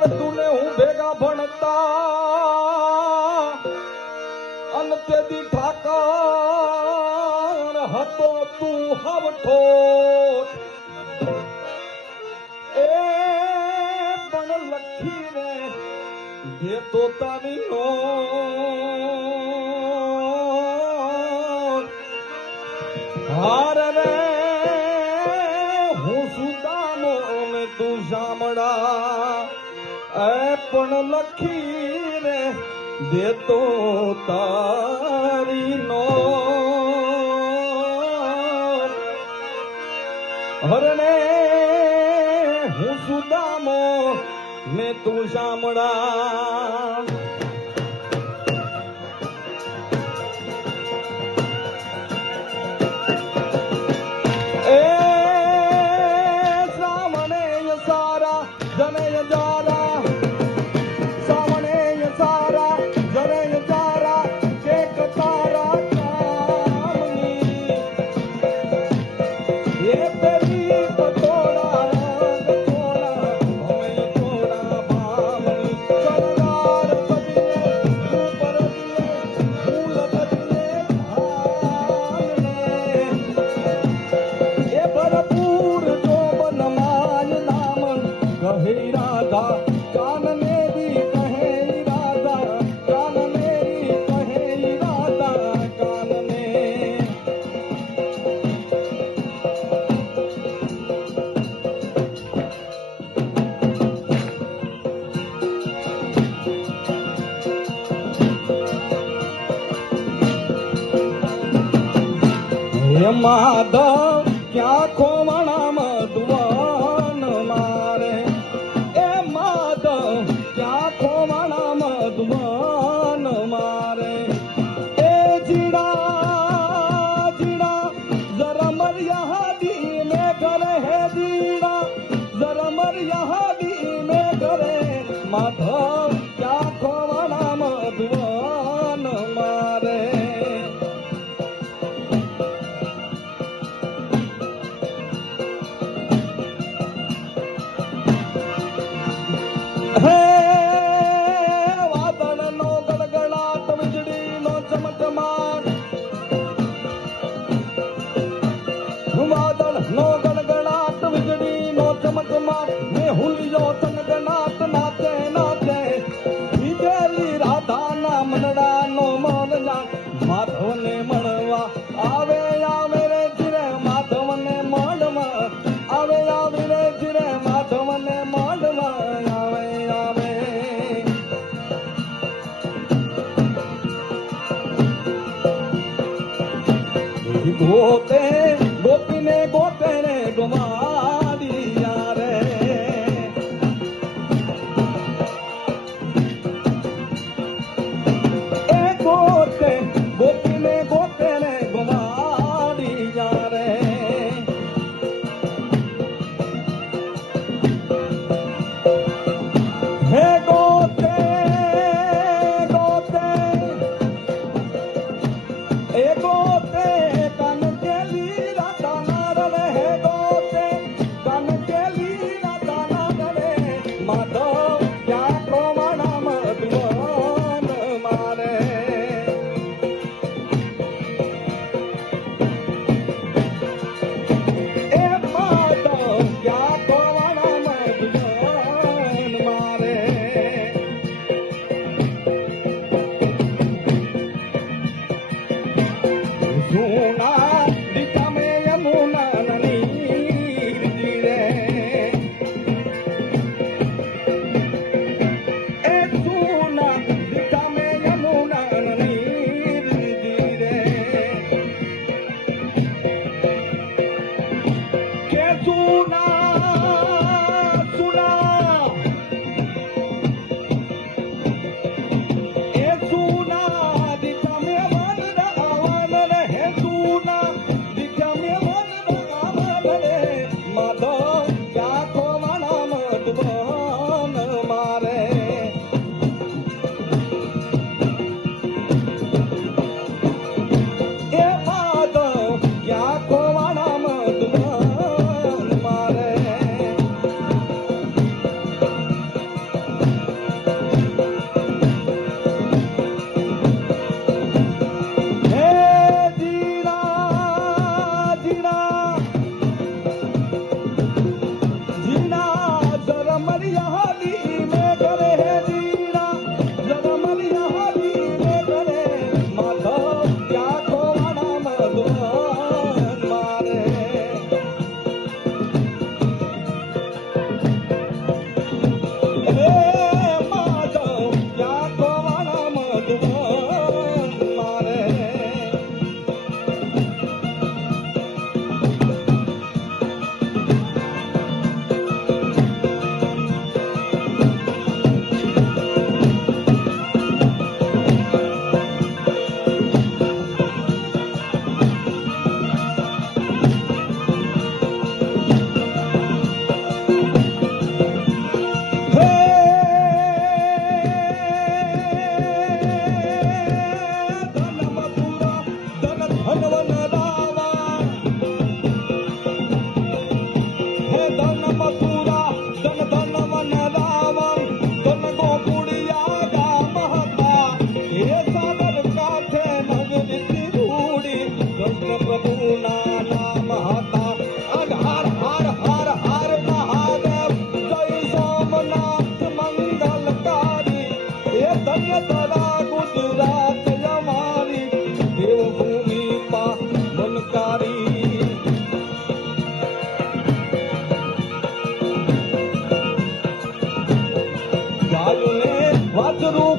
સરદાર તુને હું ભેગા ભણતા અન તેથી ઠાકર હતો તું હવઠો એ પણ લખીને દેતો તારી હાર રે હું સુદામો ને તું શામળા એ પણ લખીને દેતો તારી નો હરને હું સુદામો ને તું શામળા એ સામણે સારા જનય જારા સામણે સારા જનય જારા કેક તારા કામની એ તેરી પટોળા રંગ થોડા હમે થોડા ભાવની સરદાર પદીને ઉપર દિલે ફૂલ બદલે ભાવને એ ભરપૂર જોબન માય નામન કહે રાધા કાનને દી કહે રાધા કાનને કહે રાધા કાનને હે માધવ ક્યાં ખોવાણા મધુવન મારે એ માધવ ક્યાં ખોવાણા મધુવન મારે એ જીડા જીડા જરા મરિયા દી મે ઘરે હે જીડા જરા મરિયા દી મે ઘરે માધવ ક્યાં ખોવાણા મધુવન મારે હે વાદળનો ગડગડાટ વીજળીનો ચમચમાટ વાદળનો ગડગડાટ વીજળીનો ચમચમાટ ને હુલિયો તનગનાટ નાચે નાચે વિજેલી રાધાના મનડાનો મોરલા માધવને મળવા આવે આવે રે જીરે માધવને મળવા આવે આવે રે જીરે માધવને મળવા આવે આવે ગોતે ગોપીને ગોતે રે ગુમાડિયા રે અચરું